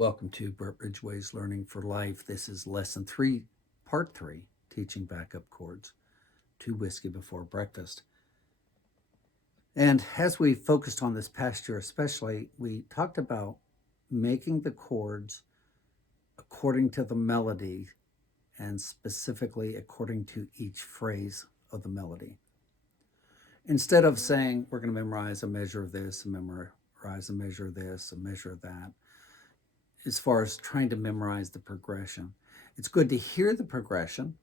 Welcome to Brett Ridgway's Learning for Life. This is Lesson 3, Part 3, Teaching Backup Chords to Whiskey Before Breakfast. And as we focused on this past year especially, we talked about making the chords according to the melody and specifically according to each phrase of the melody. Instead of saying we're going to memorize a measure of this, memorize a measure of this, a measure of that, as far as trying to memorize the progression. It's good to hear the progression,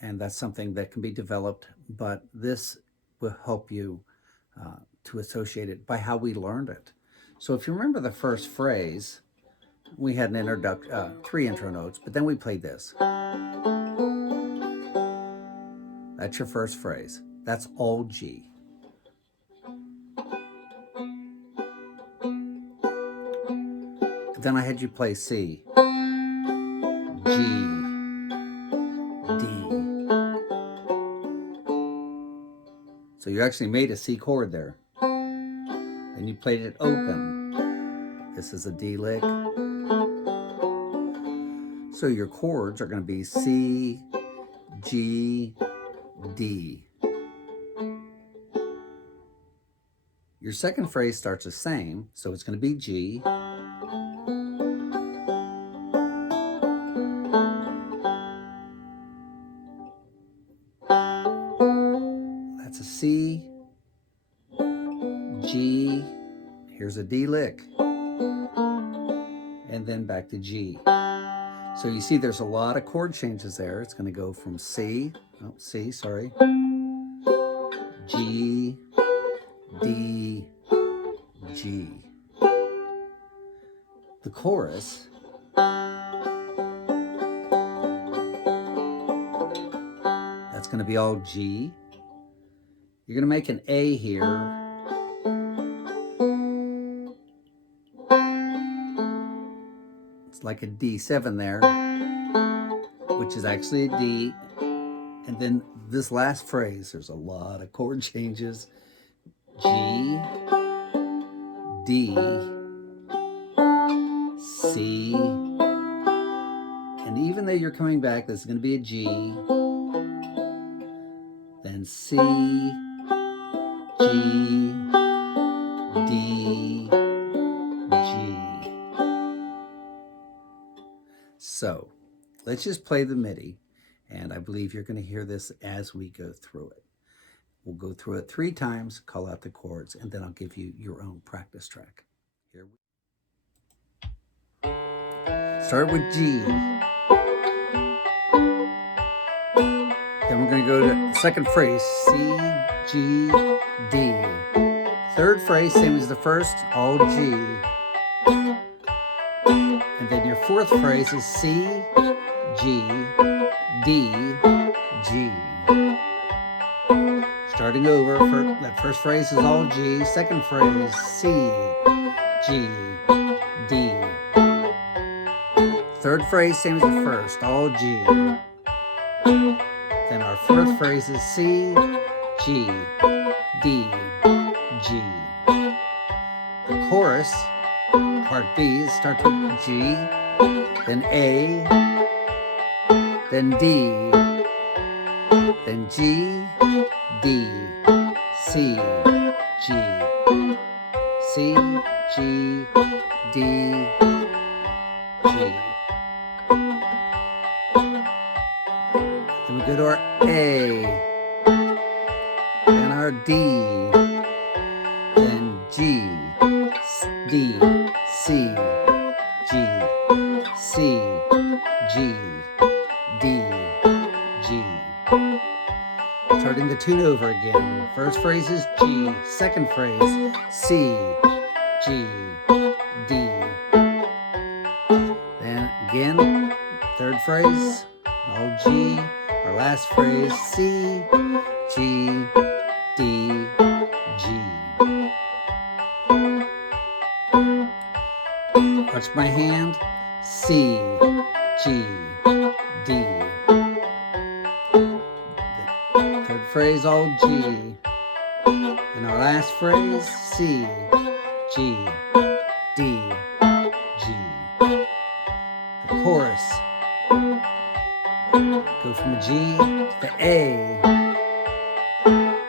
and that's something that can be developed, but this will help you to associate it by how we learned it. So if you remember the first phrase, we had an 3 intro notes, but then we played this. That's your first phrase. That's all G. Then I had you play C, G, D. So you actually made a C chord there. And you played it open. This is a D lick. So your chords are going to be C, G, D. Your second phrase starts the same, so it's going to be G. That's a C, G, here's a D lick, and then back to G. So you see there's a lot of chord changes there. It's going to go from C, G, D, G. The chorus that's going to be all G. You're going to make an A here. It's like a D7 there, which is actually a D. And then this last phrase, there's a lot of chord changes. G, D, C, and even though you're coming back, this is going to be a G, then C, G, D, G. So let's just play the MIDI, and I believe you're going to hear this as we go through it. We'll go through it 3 times, call out the chords, and then I'll give you your own practice track. Here we start with G. Then we're going to go to the second phrase, C, G, D. Third phrase, same as the first, all G. And then your fourth phrase is C, G, D, G. Starting over, that first phrase is all G, second phrase, C, G, D. Third phrase, same as the first, all G. Then our fourth phrase is C, G, D, G. The chorus, part B, starts with G, then A, then D, then G, D, C, G, C, G, D, G. Then we go to our A, and our D, then G, D, C, G, C, G, D, G. Starting the tune over again. First phrase is G, second phrase C, G, D. Then again, third phrase, all G. Our last phrase, C, G, D, G. Watch my hand, C, G, D. Third phrase, all G. And our last phrase, C, G, D, G. chorus. Go from a G to A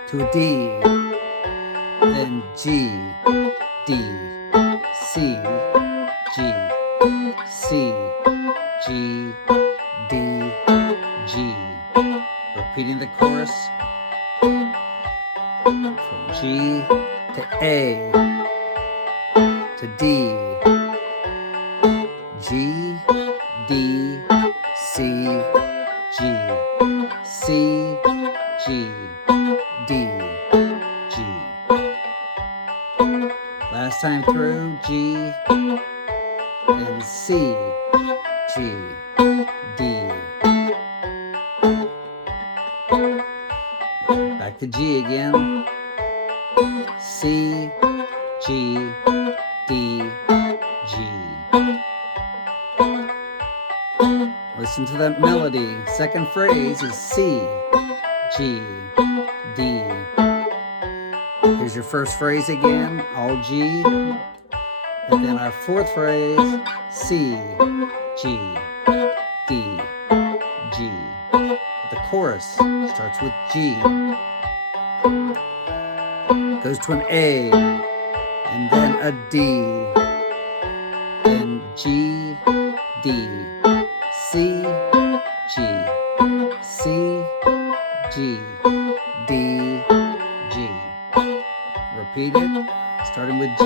to a D, then G, D, C, G, C, G, D, G. Repeating the chorus from G to A to D, G, D, C, G, C, G, D, G. Last time through, G, and C, G, D. Back to G again. C, G, D, G. Listen to that melody. Second phrase is C, G, D. Here's your first phrase again, all G. And then our fourth phrase, C, G, D, G. The chorus starts with G, goes to an A, and then a D, then G, D, C, G, C, G, D, G. Repeat it, starting with G,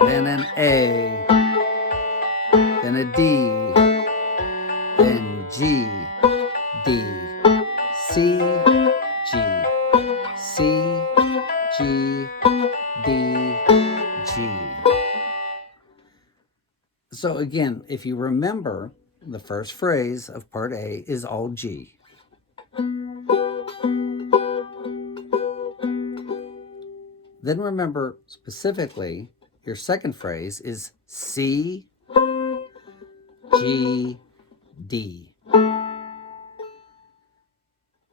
then an A, then a D, then G, D, C, G, C, G, D, G. So again, if you remember, the first phrase of part A is all G. Then remember specifically, your second phrase is C, G, D.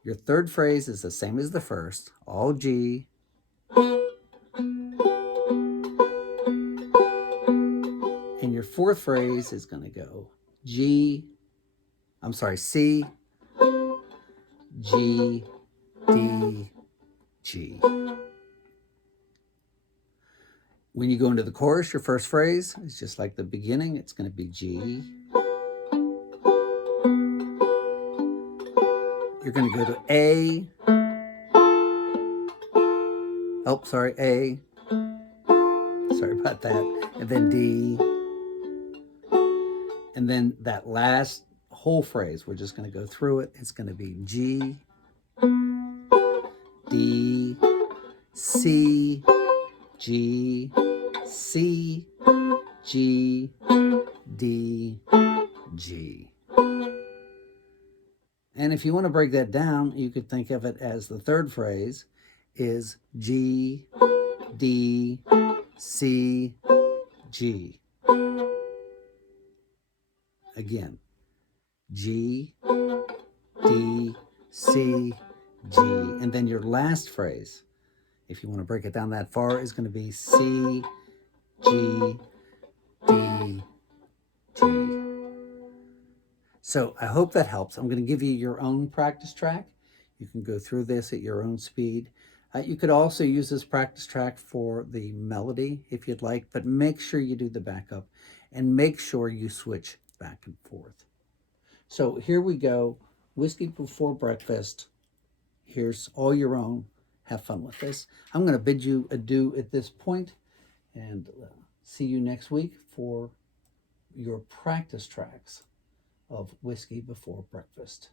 Your third phrase is the same as the first, all G. And your fourth phrase is going to go C, G, D, G. When you go into the chorus, your first phrase is just like the beginning. It's going to be G. You're going to go to A. Oh, sorry, A. Sorry about that. And then D. And then that last whole phrase, we're just going to go through it. It's going to be G, D, C, G, C, G, D, G. And if you want to break that down, you could think of it as the third phrase is G, D, C, G. Again, G, D, C, G. And then your last phrase, if you want to break it down that far, is going to be C, G, D, G. So I hope that helps. I'm going to give you your own practice track. You can go through this at your own speed. You could also use this practice track for the melody if you'd like, but make sure you do the backup and make sure you switch back and forth. So here we go. Whiskey Before Breakfast. Here's all your own. Have fun with this. I'm going to bid you adieu at this point and see you next week for your practice tracks of Whiskey Before Breakfast.